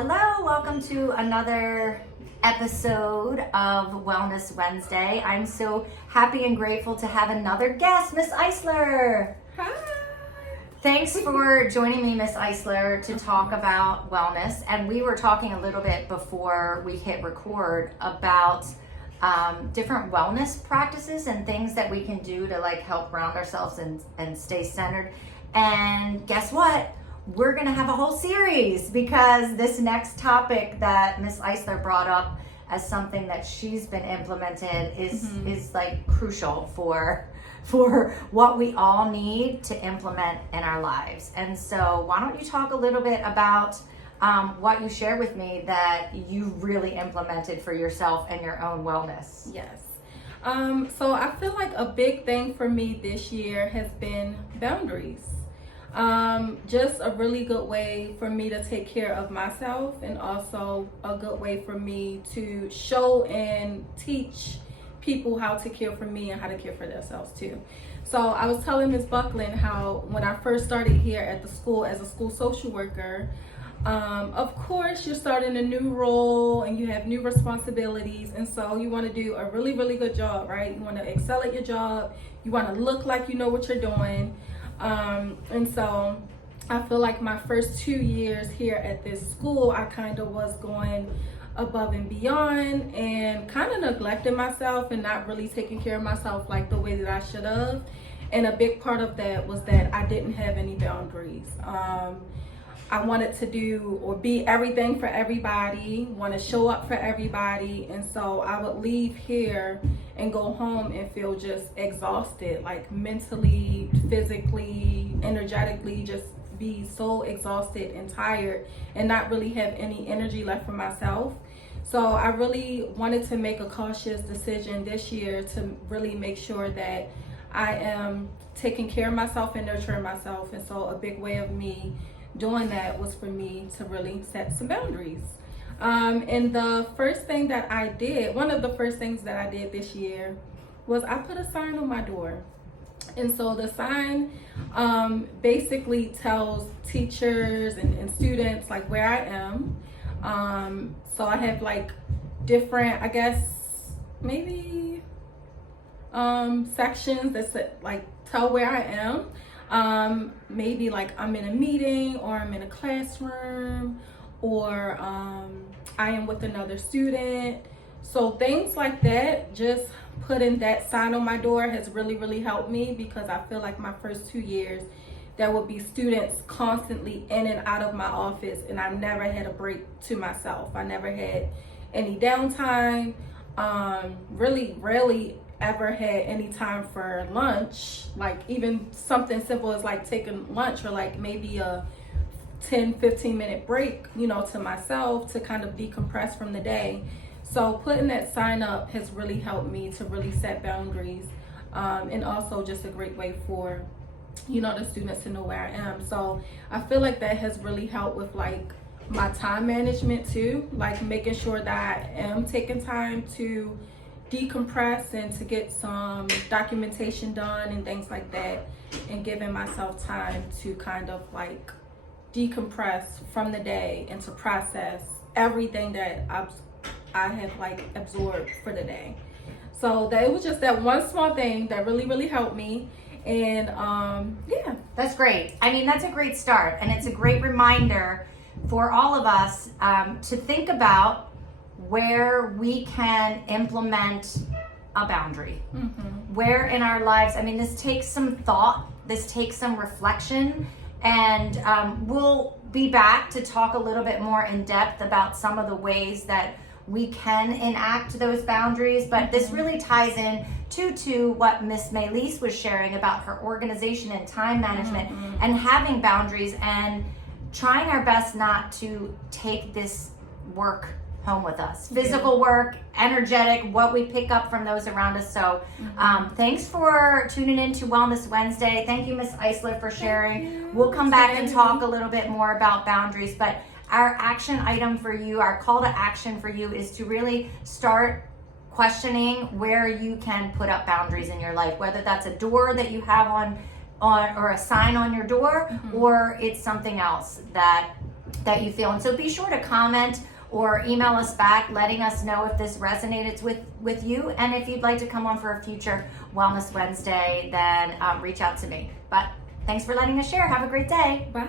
Hello, welcome to another episode of Wellness Wednesday. I'm so happy and grateful to have another guest, Miss Eisler. Hi. Thanks for joining me, Miss Eisler, to talk about wellness. And we were talking a little bit before we hit record about different wellness practices and things that we can do to help ground ourselves and stay centered. And guess what? We're going to have a whole series because this next topic that Miss Eisler brought up as something that she's been implemented is crucial for what we all need to implement in our lives. And so why don't you talk a little bit about what you shared with me that you really implemented for yourself and your own wellness? Yes. So I feel like a big thing for me this year has been boundaries. Just a really good way for me to take care of myself, and also a good way for me to show and teach people how to care for me and how to care for themselves too. So I was telling Ms. Buckland how when I first started here at the school as a school social worker, of course you're starting a new role and you have new responsibilities, and so you want to do a really, really good job, right? You want to excel at your job. You want to look like you know what you're doing. And so I feel like my first 2 years here at this school, I kind of was going above and beyond and kind of neglecting myself and not really taking care of myself like the way that I should have. And a big part of that was that I didn't have any boundaries. I wanted to do or be everything for everybody, want to show up for everybody. And so I would leave here and go home and feel just exhausted, like mentally, physically, energetically, just be so exhausted and tired and not really have any energy left for myself. So I really wanted to make a cautious decision this year to really make sure that I am taking care of myself and nurturing myself. And so a big way of me doing that was for me to really set some boundaries. And the first thing that I did, one of the first things that I did this year was I put a sign on my door. And so the sign basically tells teachers and students like where I am. So I have like different, I guess, maybe sections that like tell where I am. Maybe like I'm in a meeting or I'm in a classroom or I am with another student. So things like that, just putting that sign on my door has really, really helped me, because I feel like my first 2 years there would be students constantly in and out of my office and I never had a break to myself. I never had any downtime, really rarely ever had any time for lunch, like even something simple as like taking lunch or like maybe a 10-15 minute break, to myself to kind of decompress from the day. So putting that sign up has really helped me to really set boundaries, and also just a great way for the students to know where I am. So I feel like that has really helped with like my time management too, like making sure that I am taking time to decompress and to get some documentation done and things like that, and giving myself time to kind of like decompress from the day and to process everything that I have like absorbed for the day. So that it was just that one small thing that really, really helped me. And yeah, that's great. I mean, that's a great start, and it's a great reminder for all of us to think about where we can implement a boundary. Where in our lives, I mean, this takes some thought, this takes some reflection, and we'll be back to talk a little bit more in depth about some of the ways that we can enact those boundaries. But this really ties in to what Miss Maylise was sharing about her organization and time management and having boundaries and trying our best not to take this work home with us. Physical work, energetic, what we pick up from those around us. So thanks for tuning in to Wellness Wednesday. Thank you, Miss Eisler, for sharing. We'll come back and talk a little bit more about boundaries, but our action item for you, our call to action for you, is to really start questioning where you can put up boundaries in your life, whether that's a door that you have on or a sign on your door, or it's something else that that you feel. And so be sure to comment or email us back letting us know if this resonated with you, and if you'd like to come on for a future Wellness Wednesday, then reach out to me. But thanks for letting us share. Have a great day. Bye.